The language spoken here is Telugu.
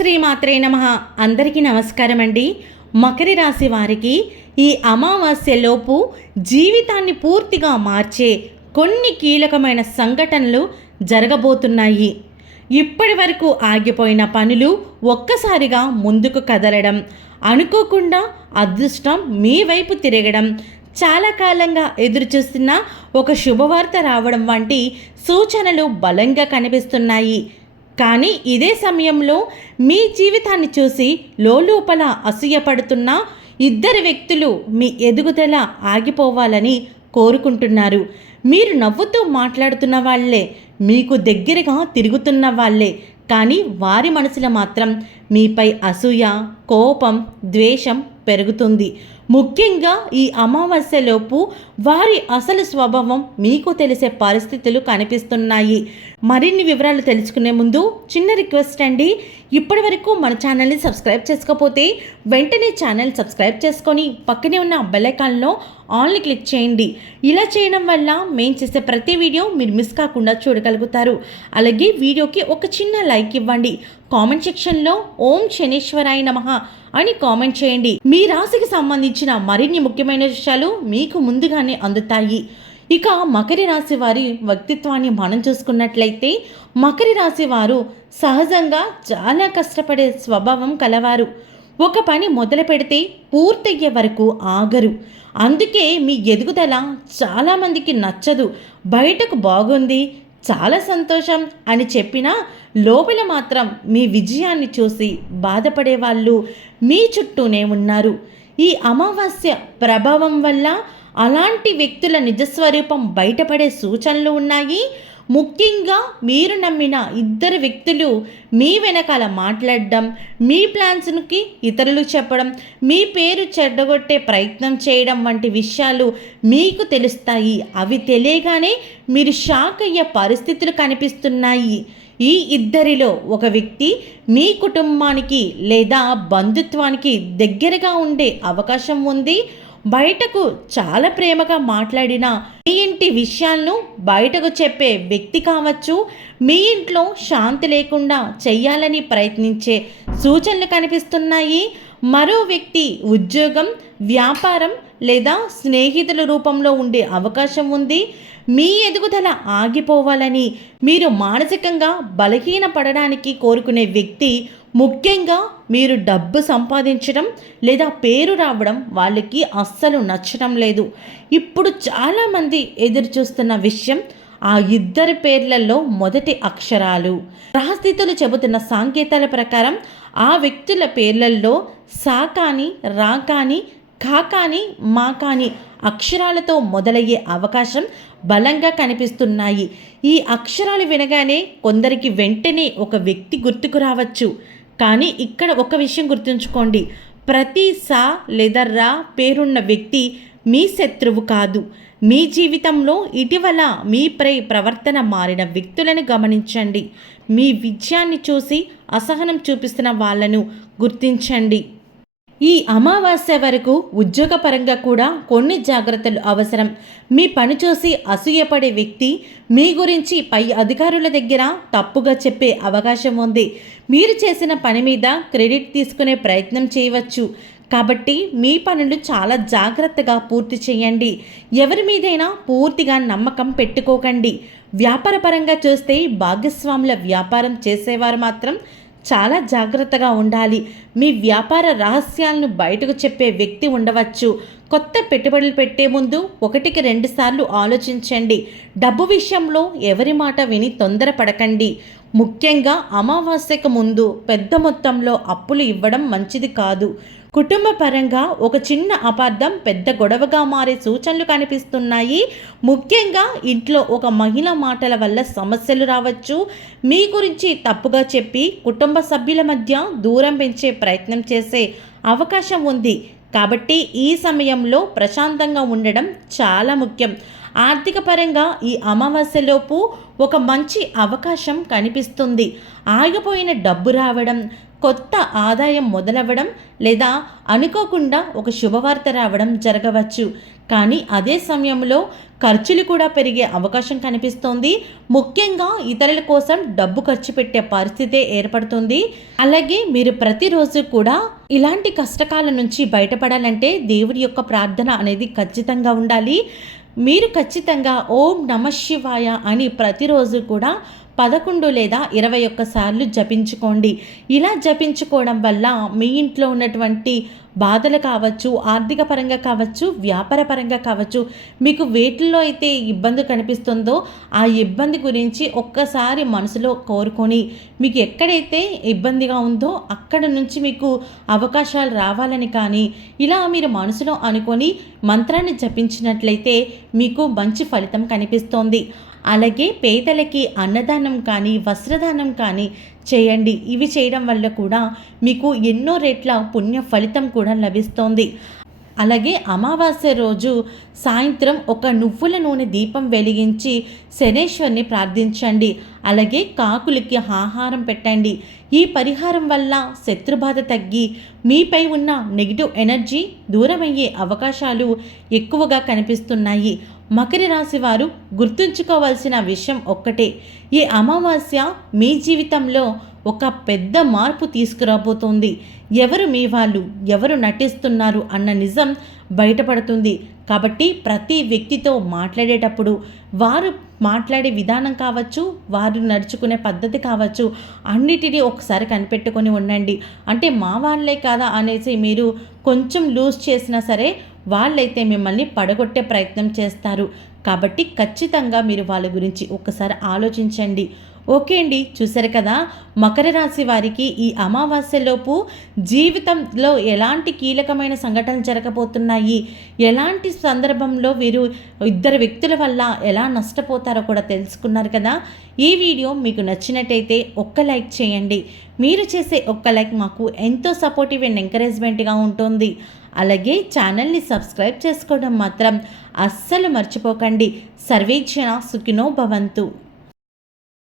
శ్రీమాత్రే నమః. అందరికీ నమస్కారం అండి. మకర రాశి వారికి ఈ అమావాస్యలోపు జీవితాన్ని పూర్తిగా మార్చే కొన్ని కీలకమైన సంఘటనలు జరగబోతున్నాయి. ఇప్పటి వరకు ఆగిపోయిన పనులు ఒక్కసారిగా ముందుకు కదలడం, అనుకోకుండా అదృష్టం మీ వైపు తిరగడం, చాలా కాలంగా ఎదురుచూస్తున్న ఒక శుభవార్త రావడం వంటి సూచనలు బలంగా కనిపిస్తున్నాయి. కానీ ఇదే సమయంలో మీ జీవితాన్ని చూసి లోపల అసూయపడుతున్న ఇద్దరు వ్యక్తులు మీ ఎదుగుదల ఆగిపోవాలని కోరుకుంటున్నారు. మీరు నవ్వుతూ మాట్లాడుతున్న వాళ్ళే, మీకు దగ్గరగా తిరుగుతున్న వాళ్ళే, కానీ వారి మనసులో మాత్రం మీపై అసూయ, కోపం, ద్వేషం పెరుగుతుంది. ముఖ్యంగా ఈ అమావాస్యలోపు వారి అసలు స్వభావం మీకు తెలిసే పరిస్థితులు కనిపిస్తున్నాయి. మరిన్ని వివరాలు తెలుసుకునే ముందు చిన్న రిక్వెస్ట్ అండి. ఇప్పటి వరకు మన ఛానల్ని సబ్స్క్రైబ్ చేసుకోకపోతే వెంటనే ఛానల్ సబ్స్క్రైబ్ చేసుకొని పక్కనే ఉన్న బెల్ ఐకాన్లో ఆల్ని క్లిక్ చేయండి. ఇలా చేయడం వల్ల మేము చేసే ప్రతి వీడియో మీరు మిస్ కాకుండా చూడగలుగుతారు. అలాగే వీడియోకి ఒక చిన్న లైక్ ఇవ్వండి. కామెంట్ సెక్షన్లో ఓం శనీశ్వరాయ నమః అని కామెంట్ చేయండి. మీ రాశికి సంబంధించిన మరిన్ని ముఖ్యమైన విషయాలు మీకు ముందుగానే అందుతాయి. ఇక మకర రాశి వారి వ్యక్తిత్వాన్ని మనం చూసుకున్నట్లయితే మకర రాశి వారు సహజంగా చాలా కష్టపడే స్వభావం కలవారు. ఒక పని మొదలు పెడితే పూర్తయ్యే వరకు ఆగరు. అందుకే మీ ఎదుగుదల చాలామందికి నచ్చదు. బయటకు బాగుంది, చాలా సంతోషం అని చెప్పినా లోపల మాత్రం మీ విజయాన్ని చూసి బాధపడే వాళ్ళు మీ చుట్టూనే ఉన్నారు. ఈ అమావాస్య ప్రభావం వల్ల అలాంటి వ్యక్తుల నిజస్వరూపం బయటపడే సూచనలు ఉన్నాయి. ముఖ్యంగా మీరు నమ్మిన ఇద్దరు వ్యక్తులు మీ వెనకాల మాట్లాడడం, మీ ప్లాన్స్కి ఇతరులు చెప్పడం, మీ పేరు చెడ్డగొట్టే ప్రయత్నం చేయడం వంటి విషయాలు మీకు తెలుస్తాయి. అవి తెలియగానే మీరు షాక్ అయ్యే పరిస్థితులు కనిపిస్తున్నాయి. ఈ ఇద్దరిలో ఒక వ్యక్తి మీ కుటుంబానికి లేదా బంధుత్వానికి దగ్గరగా ఉండే అవకాశం ఉంది. బయటకు చాలా ప్రేమగా మాట్లాడిన మీ ఇంటి విషయాలను బయటకు చెప్పే వ్యక్తి కావచ్చు. మీ ఇంట్లో శాంతి లేకుండా చెయ్యాలని ప్రయత్నించే సూచనలు కనిపిస్తున్నాయి. మరో వ్యక్తి ఉద్యోగం, వ్యాపారం లేదా స్నేహితుల రూపంలో ఉండే అవకాశం ఉంది. మీ ఎదుగుదల ఆగిపోవాలని, మీరు మానసికంగా బలహీనపడడానికి కోరుకునే వ్యక్తి, ముఖ్యంగా మీరు డబ్బు సంపాదించడం లేదా పేరు రావడం వాళ్ళకి అస్సలు నచ్చడం లేదు. ఇప్పుడు చాలామంది ఎదురు చూస్తున్న విషయం ఆ ఇద్దరి పేర్లలో మొదటి అక్షరాలు. గ్రహస్థితులు చెబుతున్న సంకేతాల ప్రకారం ఆ వ్యక్తుల పేర్లలో సా కానీ, రా కానీ, ఖా కానీ, మా కానీ అక్షరాలతో మొదలయ్యే అవకాశం బలంగా కనిపిస్తున్నాయి. ఈ అక్షరాలు వినగానే కొందరికి వెంటనే ఒక వ్యక్తి గుర్తుకు రావచ్చు. కానీ ఇక్కడ ఒక విషయం గుర్తుంచుకోండి, ప్రతి సా లేదా రా పేరున్న వ్యక్తి మీ శత్రువు కాదు. మీ జీవితంలో ఇటీవల మీపై ప్రవర్తన మారిన వ్యక్తులను గమనించండి. మీ విజయాన్ని చూసి అసహనం చూపిస్తున్న వాళ్ళను గుర్తించండి. ఈ అమావాస్య వరకు ఉద్యోగపరంగా కూడా కొన్ని జాగ్రత్తలు అవసరం. మీ పని చూసి అసూయపడే వ్యక్తి మీ గురించి పై అధికారుల దగ్గర తప్పుగా చెప్పే అవకాశం ఉంది. మీరు చేసిన పని మీద క్రెడిట్ తీసుకునే ప్రయత్నం చేయవచ్చు. కాబట్టి మీ పనులు చాలా జాగ్రత్తగా పూర్తి చేయండి. ఎవరి మీదైనా పూర్తిగా నమ్మకం పెట్టుకోకండి. వ్యాపారపరంగా చూస్తే భాగస్వాముల వ్యాపారం చేసేవారు మాత్రం చాలా జాగ్రత్తగా ఉండాలి. మీ వ్యాపార రహస్యాలను బయటకు చెప్పే వ్యక్తి ఉండవచ్చు. కొత్త పెట్టుబడులు పెట్టే ముందు 1-2 సార్లు ఆలోచించండి. డబ్బు విషయంలో ఎవరి మాట విని తొందరపడకండి. ముఖ్యంగా అమావాస్యకు ముందు పెద్ద మొత్తంలో అప్పులు ఇవ్వడం మంచిది కాదు. కుటుంబ పరంగా ఒక చిన్న అపార్థం పెద్ద గొడవగా మారే సూచనలు కనిపిస్తున్నాయి. ముఖ్యంగా ఇంట్లో ఒక మహిళ మాటల వల్ల సమస్యలు రావచ్చు. మీ గురించి తప్పుగా చెప్పి కుటుంబ సభ్యుల మధ్య దూరం పెంచే ప్రయత్నం చేసే అవకాశం ఉంది. కాబట్టి ఈ సమయంలో ప్రశాంతంగా ఉండడం చాలా ముఖ్యం. ఆర్థిక పరంగా ఈ అమావాస్యలోపు ఒక మంచి అవకాశం కనిపిస్తుంది. ఆగిపోయిన డబ్బు రావడం, కొత్త ఆదాయం మొదలవ్వడం లేదా అనుకోకుండా ఒక శుభవార్త రావడం జరగవచ్చు. కానీ అదే సమయంలో ఖర్చులు కూడా పెరిగే అవకాశం కనిపిస్తోంది. ముఖ్యంగా ఇతరుల కోసం డబ్బు ఖర్చు పెట్టే పరిస్థితే ఏర్పడుతుంది. అలాగే మీరు ప్రతిరోజు కూడా ఇలాంటి కష్టకాల నుంచి బయటపడాలంటే దేవుడి యొక్క ప్రార్థన అనేది ఖచ్చితంగా ఉండాలి. మీరు ఖచ్చితంగా ఓం నమః శివాయ అని ప్రతిరోజు కూడా 11 లేదా 21 సార్లు జపించుకోండి. ఇలా జపించుకోవడం వల్ల మీ ఇంట్లో ఉన్నటువంటి బాధలు కావచ్చు, ఆర్థిక పరంగా కావచ్చు, వ్యాపార పరంగా కావచ్చు, మీకు వేటిల్లో అయితే ఇబ్బంది కనిపిస్తుందో ఆ ఇబ్బంది గురించి ఒక్కసారి మనసులో కోరుకొని మీకు ఎక్కడైతే ఇబ్బందిగా ఉందో అక్కడ నుంచి మీకు అవకాశాలు రావాలని కానీ ఇలా మీరు మనసులో అనుకొని మంత్రాన్ని జపించినట్లయితే మీకు మంచి ఫలితం కనిపిస్తోంది. అలాగే పేదలకి అన్నదానం కానీ వస్త్రదానం కానీ చేయండి. ఇవి చేయడం వల్ల కూడా మీకు ఎన్నో రెట్ల పుణ్య ఫలితం కూడా లభిస్తోంది. అలాగే అమావాస్య రోజు సాయంత్రం ఒక నువ్వుల నూనె దీపం వెలిగించి శనేశ్వరిని ప్రార్థించండి. అలాగే కాకులకి ఆహారం పెట్టండి. ఈ పరిహారం వల్ల శత్రుబాధ తగ్గి మీపై ఉన్న నెగిటివ్ ఎనర్జీ దూరమయ్యే అవకాశాలు ఎక్కువగా కనిపిస్తున్నాయి. మకర రాశి వారు గుర్తుంచుకోవాల్సిన విషయం ఒక్కటే, ఈ అమావాస్య మీ జీవితంలో ఒక పెద్ద మార్పు తీసుకురాబోతోంది. ఎవరు మీ వాళ్ళు, ఎవరు నటిస్తున్నారు అన్న నిజం బయటపడుతుంది. కాబట్టి ప్రతి వ్యక్తితో మాట్లాడేటప్పుడు వారు మాట్లాడే విధానం కావచ్చు, వారు నడుచుకునే పద్ధతి కావచ్చు, అన్నిటినీ ఒకసారి కనిపెట్టుకొని ఉండండి. అంటే మా వాళ్ళే కదా అనేసి మీరు కొంచెం లూజ్ చేసినా సరే వాళ్ళైతే మిమ్మల్ని పడగొట్టే ప్రయత్నం చేస్తారు. కాబట్టి ఖచ్చితంగా మీరు వాళ్ళ గురించి ఒక్కసారి ఆలోచించండి. ఓకే అండి, చూసారు కదా మకర రాశి వారికి ఈ అమావాస్యలోపు జీవితంలో ఎలాంటి కీలకమైన సంఘటనలు జరగబోతున్నాయి, ఎలాంటి సందర్భంలో వీరు ఇద్దరు వ్యక్తుల వల్ల ఎలా నష్టపోతారో కూడా తెలుసుకున్నారు కదా. ఈ వీడియో మీకు నచ్చినట్టయితే ఒక్క లైక్ చేయండి. మీరు చేసే ఒక్క లైక్ మాకు ఎంతో సపోర్టివ్ అండ్ ఎంకరేజ్మెంట్గా ఉంటుంది. అలాగే ఛానల్ని సబ్స్క్రైబ్ చేసుకోవడం మాత్రం అస్సలు మర్చిపోకండి. సర్వేజన సుఖినో భవంతు.